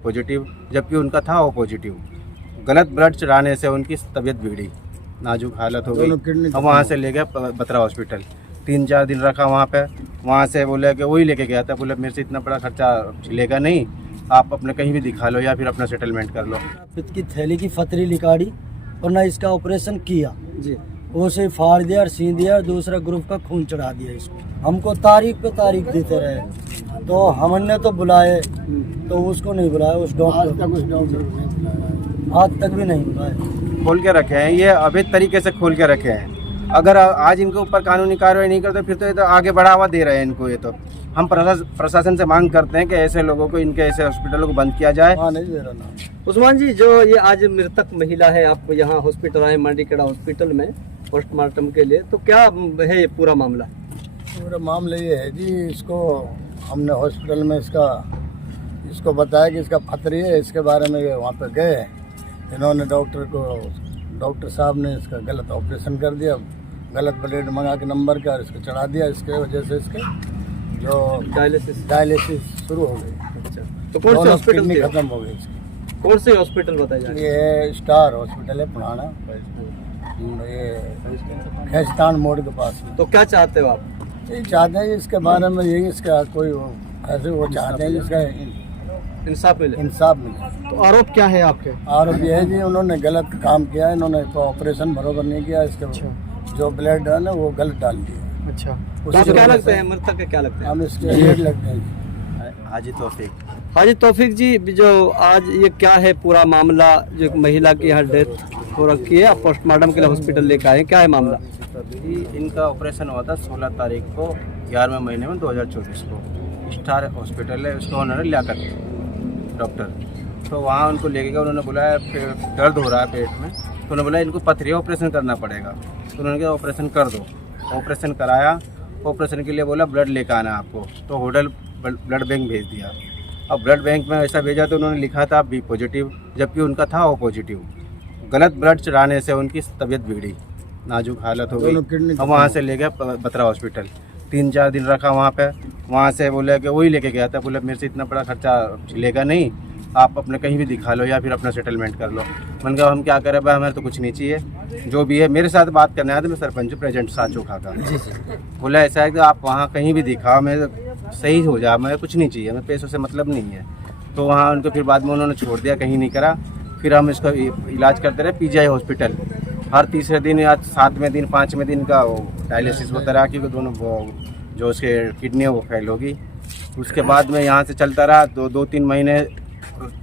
Positive, जबकि उनका था वो पॉजिटिव। गलत ब्लड चढ़ाने से उनकी तबीयत बिगड़ी, नाजुक हालत हो गई। हम वहाँ से ले गए बत्रा हॉस्पिटल, 3-4 दिन रखा वहाँ पे। वहाँ से बोले कि वही लेके गया था, बोले मेरे से इतना बड़ा खर्चा लेगा नहीं, आप अपने कहीं भी दिखा लो या फिर अपना सेटलमेंट कर लो। पित्त की थैली की फतरी निकाली और ना इसका ऑपरेशन किया जी। वो से फाड़ दिया और सी दिया और दूसरा ग्रुप का खून चढ़ा दिया इसको। हमको तारीख पे तारीख देते रहे, तो हमने तो बुलाए तो उसको नहीं बुलाया, उस डॉक्टर आज तक भी नहीं बुलाया। खोल के रखे हैं, ये अवैध तरीके से खोल के रखे हैं। अगर आज इनके ऊपर कानूनी कार्रवाई नहीं करते फिर तो ये तो आगे बढ़ावा दे रहे हैं इनको। ये तो हम प्रशासन से मांग करते हैं कि ऐसे लोगों को, इनके ऐसे हॉस्पिटलों को बंद किया जाए। हाँ, नहीं दे रहा ना। उस्मान जी, जो ये आज मृतक महिला है, आपको यहाँ हॉस्पिटल आए मांडीखेड़ा हॉस्पिटल में पोस्टमार्टम के लिए, तो क्या है ये पूरा मामला? पूरा मामला ये है जी, इसको हमने हॉस्पिटल में इसको बताया कि इसका फतरी है, इसके बारे में वहाँ पे गए। इन्होंने डॉक्टर साहब ने इसका गलत ऑपरेशन कर दिया, गलत ब्लेड मंगा के नंबर का इसको चढ़ा दिया। इसके वजह से इसके जो डायलिसिस शुरू हो गई। अच्छा, तो कौन से हॉस्पिटल खत्म हो गई इसकी? कौन से हॉस्पिटल बताया जा रहा है? ये स्टार हॉस्पिटल है पुराना, ये खैस्तान मोड़ के पास। तो क्या चाहते हो आप? यही चाहते हैं इसके बारे में, यही इसका कोई ऐसे वो चाहते हैं जिसका इंसाफ मिले। तो आरोप क्या है आपके? आरोप ये है जी, उन्होंने गलत काम किया, इन्होंने ऑपरेशन बरोबर नहीं किया, इसके जो ब्लड है ना वो गलत डाल दिया। अच्छा, तो क्या लगता है मृतक के, क्या लगता है? हम इसके रेट लगते हैं। हाजी तौफीक जी, जो आज ये क्या है पूरा मामला, जो महिला की यहाँ डेथ हो रखी है, आप पोस्टमार्टम के लिए हॉस्पिटल लेकर आए, क्या है मामला? इनका ऑपरेशन हुआ था 16 तारीख को 11वें महीने में 2024 को। स्टार हॉस्पिटल है, उसका ओनर है लियाकत डॉक्टर। तो वहाँ उनको लेके गए, उन्होंने बोला दर्द हो रहा है पेट में, तो उन्होंने बोला इनको पथरी ऑपरेशन करना पड़ेगा। तो उन्होंने कहा ऑपरेशन कर दो। ऑपरेशन कराया, ऑपरेशन के लिए बोला ब्लड लेकर आना आपको, तो होटल ब्लड बैंक भेज दिया। अब ब्लड बैंक में ऐसा भेजा तो उन्होंने लिखा था बी पॉजिटिव, जबकि उनका था वो पॉजिटिव। गलत ब्लड चढ़ाने से उनकी तबीयत बिगड़ी, नाजुक हालत हो गई। हम वहाँ से ले गए बत्रा हॉस्पिटल, 3-4 दिन रखा वहाँ पे। वहाँ से बोले कि वही लेके गया था, बोले मेरे से इतना बड़ा खर्चा लेगा नहीं, आप अपने कहीं भी दिखा लो या फिर अपना सेटलमेंट कर लो। मैंने कहा हम क्या करें भाई, हमें तो कुछ नहीं चाहिए, जो भी है। मेरे साथ बात करने आया था, मैं सरपंच प्रेजेंट साचोखा का। बोला ऐसा है कि आप वहाँ कहीं भी दिखाओ, मैं सही हो जाए, मैं कुछ नहीं चाहिए, मैं पैसों से मतलब नहीं है। तो वहाँ उनको फिर बाद में उन्होंने छोड़ दिया, कहीं नहीं करा। फिर हम इसका इलाज करते रहे पीजीआई हॉस्पिटल। हर तीसरे दिन या 7वें दिन 5वें दिन का डायलिसिस होता रहा, क्योंकि दोनों जो उसके किडनी है वो फेल होगी। उसके बाद में यहाँ से चलता रहा, 2-3 महीने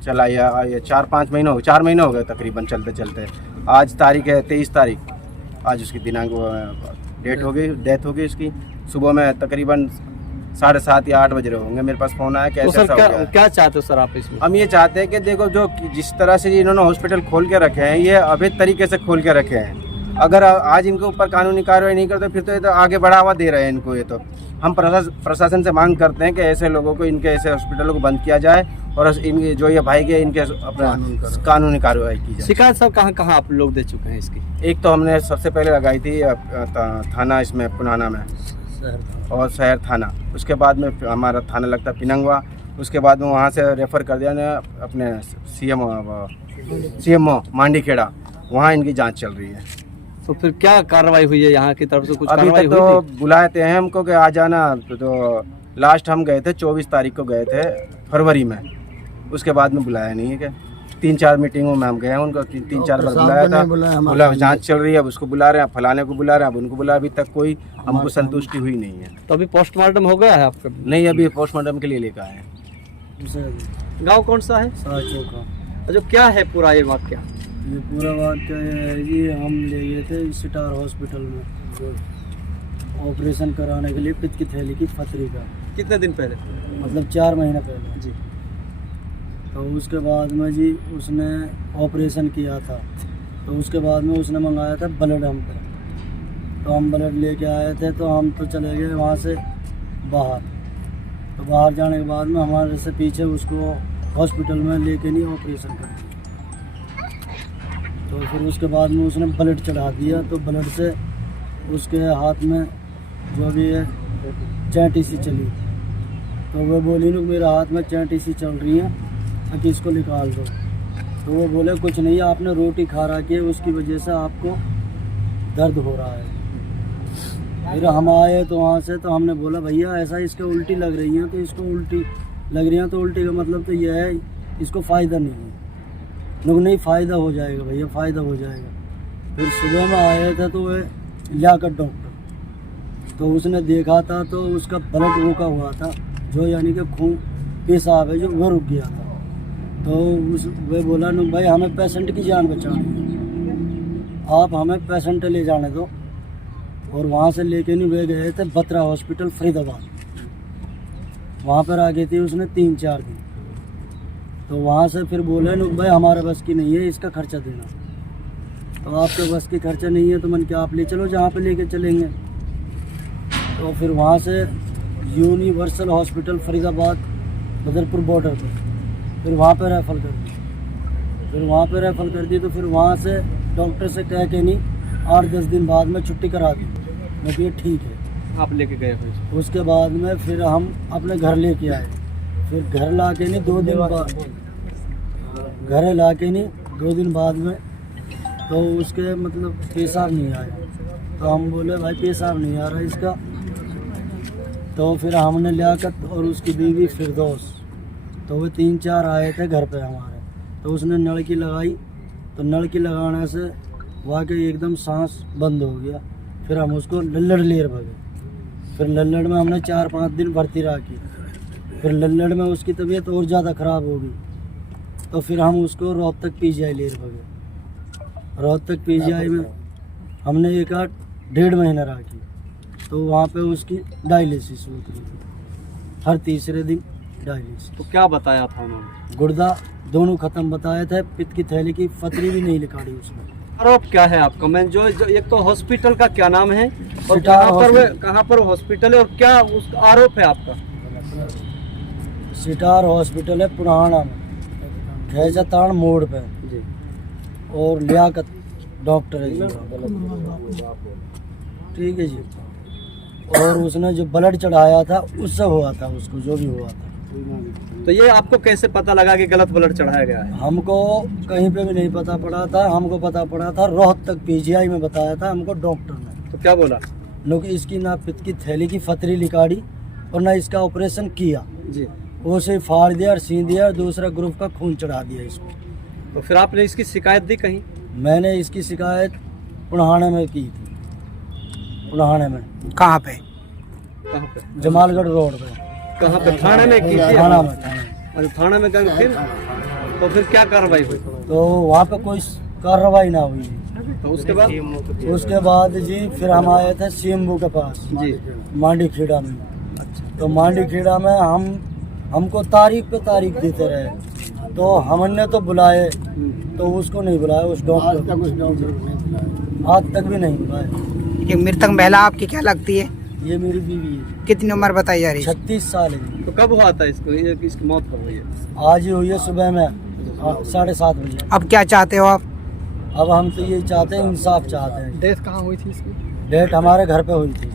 चला, या 4-5 महीने हो, 4 महीने हो गए तकरीबन चलते चलते। आज तारीख है 23 तारीख, आज उसकी दिनांक डेट हो गई, डेथ हो गई उसकी। सुबह में तकरीबन 7:30 या 8 बज रहे होंगे, मेरे पास फोन आया। तो सर क्या चाहते हो सर आप इसमें? हम ये चाहते हैं कि देखो, जो जिस तरह से इन्होंने हॉस्पिटल खोल के रखे हैं, ये अवैध तरीके से खोल के रखे हैं। अगर आज इनके ऊपर कानूनी कार्रवाई नहीं करते फिर तो ये तो आगे बढ़ावा दे रहे हैं इनको। ये तो हम प्रशासन से मांग करते हैं कि ऐसे लोगों को, इनके ऐसे हॉस्पिटलों को बंद किया जाए और इनके जो ये भाई के, इनके अपना कानूनी कार्रवाई की जाए। शिकायत सब कहाँ आप लोग दे चुके हैं इसकी? एक तो हमने सबसे पहले लगाई थी थाना इसमें पुनाना में और शहर थाना, उसके बाद में हमारा थाना लगता है पिनंगवा। उसके बाद में वहाँ से रेफ़र कर दिया ने अपने सीएमओ मांडीखेड़ा, वहाँ इनकी जांच चल रही है। तो फिर क्या कार्रवाई हुई है यहाँ की तरफ से? कुछ अभी कार्रवाई तक हुई तो थी? बुलाए हैं हमको कि आ जाना, तो लास्ट हम गए थे 24 तारीख को गए थे फरवरी में। उसके बाद में बुलाया नहीं है। क्या 3-4 मीटिंगों में हम गए हैं, उनको 3-4 बार बुलाया था, बोला जांच चल रही है, अब उसको बुला रहे हैं, फलाने को बुला रहे हैं, अब उनको बुला। अभी तक कोई हमको संतुष्टि हुई नहीं है। तो अभी पोस्टमार्टम हो गया है आपका? नहीं, अभी पोस्टमार्टम के लिए लेकर आए हैं। गाँव कौन सा है? साचोखा। जो क्या है पूरा ये वाक्य? ये पूरा वाक्य है जी, हम ले गए थे स्टार हॉस्पिटल में जो ऑपरेशन कराने के लिए पित्त की थैली की फतरी का। कितने दिन पहले? मतलब 4 महीने पहले जी। तो उसके बाद में जी उसने ऑपरेशन किया था, तो उसके बाद में उसने मंगाया था ब्लड हम पे। तो हम ब्लड लेके आए थे, तो हम तो चले गए वहाँ से बाहर। तो बाहर जाने के बाद में हमारे से पीछे उसको हॉस्पिटल में लेके नहीं ऑपरेशन कर दिया। तो फिर उसके बाद में उसने ब्लड चढ़ा दिया, तो ब्लड से उसके हाथ में जो भी है चैंटी सी चली। तो वो बोली ना मेरे हाथ में चैंटी सी चल रही है, कि इसको निकाल दो। तो वो बोले कुछ नहीं, आपने रोटी खा रखी है, उसकी वजह से आपको दर्द हो रहा है। फिर हम आए तो वहाँ से तो हमने बोला भैया ऐसा इसके उल्टी लग रही है, तो इसको उल्टी लग रही है तो उल्टी का मतलब तो यह है इसको फ़ायदा नहीं है। लोग नहीं, फ़ायदा हो जाएगा भैया, फ़ायदा हो जाएगा। फिर सुबह में आए थे तो वह लियाकत डॉक्टर, तो उसने देखा था तो उसका ब्लड रुका हुआ था, जो यानी कि खून पेशाब है जो वो रुक गया था। तो वह बोला न भाई हमें पेशेंट की जान बचानी है, आप हमें पेशेंट ले जाने दो। और वहाँ से लेके नहीं वे गए थे बत्रा हॉस्पिटल फरीदाबाद, वहाँ पर आ गई थी उसने 3-4 दिन। तो वहाँ से फिर बोले न भाई हमारे बस की नहीं है इसका खर्चा देना। तो आपके बस की खर्चा नहीं है तो मन क्या आप ले चलो जहाँ पे लेके चलेंगे। तो फिर वहाँ से universal hospital Faridabad Badarpur border पर, फिर वहाँ पे रेफर कर दी। फिर वहाँ पे रेफर कर दी तो फिर वहाँ से डॉक्टर से कह के नहीं 8-10 दिन बाद में छुट्टी करा दी, मैं ये ठीक है। आप लेके गए हो इसको? उसके बाद में फिर हम अपने घर लेके आए। फिर घर ला के नहीं 2 दिन बाद, घर ला के नहीं 2 दिन बाद में तो उसके मतलब पेशाब नहीं आया। तो हम बोले भाई पेशाब नहीं आ रहा इसका। तो फिर हमने लियाकत और उसकी बीवी फिरदौस, तो वो 3-4 आए थे घर पे हमारे। तो उसने नल की लगाई, तो नल की लगाने से वाकई एकदम सांस बंद हो गया। फिर हम उसको लल्लड़ लेर भगे। फिर लल्लड़ में हमने 4-5 दिन भर्ती रखी। फिर लल्लड़ में उसकी तबीयत और ज़्यादा ख़राब हो गई। तो फिर हम उसको रोहतक PGI लेर भगे। रोहतक PGI में हमने 1-1.5 महीना रखी। तो वहाँ पे उसकी डायलिसिस होती थी, हर तीसरे दिन डायलिसिस। तो क्या बताया था उन्होंने? गुर्दा दोनों ख़त्म बताए थे, पित्त की थैली की पथरी भी नहीं निकाली उसने। आरोप क्या है आपका? मैं जो एक तो हॉस्पिटल का क्या नाम है और सिटार कहाँ पर हॉस्पिटल है और क्या उस आरोप है आपका? सिटार हॉस्पिटल है पुराना में, खैजातान मोड़ पे जी। और लियाकत डॉक्टर है जी, ठीक है जी। और उसने जो ब्लड चढ़ाया था उससे हुआ था, उसको जो भी हुआ था। तो ये आपको कैसे पता लगा कि गलत ब्लड चढ़ाया गया है? हमको कहीं पे भी नहीं पता पड़ा था, हमको पता पड़ा था रोहतक PGI में बताया था हमको डॉक्टर ने। तो क्या बोला? लोग इसकी ना पित्त की थैली की पथरी निकाली और ना इसका ऑपरेशन किया, जी। वो से फाड़ दिया और सी दिया और दूसरा ग्रुप का खून चढ़ा दिया इसको। तो फिर आपने इसकी शिकायत दी कहीं? मैंने इसकी शिकायत पुणाहाने में की थी, पुणाहाने में। कहाँ पे? कहाँ पे? जमालगढ़ रोड पे। कहाँ पे? थाने में की थी? थाना में। और थाने में गए फिर? तो फिर क्या कार्रवाई हुई? तो वहाँ पे कोई कार्रवाई ना हुई। तो उसके बाद जी फिर हम आए थे CMO के पास जी। मांडी खेड़ा में। अच्छा। तो मांडी खेड़ा में हमको तारीख पे तारीख देते रहे। तो हमने तो बुलाए तो उसको नहीं बुलाया, उस डॉक्टर आज तक भी नहीं बुलाया। ये मृतक महिला आपकी क्या लगती है? ये मेरी बीवी है, कितनी उम्र बताई जा रही है? 36 साल है। तो कब हुआ था इसको, इसकी मौत कब हुई है? आज ही हुई है सुबह में 7:30 बजे। अब क्या चाहते हो आप? अब हम तो ये चाहते हैं, इंसाफ चाहते हैं। डेथ कहाँ हुई थी इसकी? डेट हमारे घर पे हुई थी।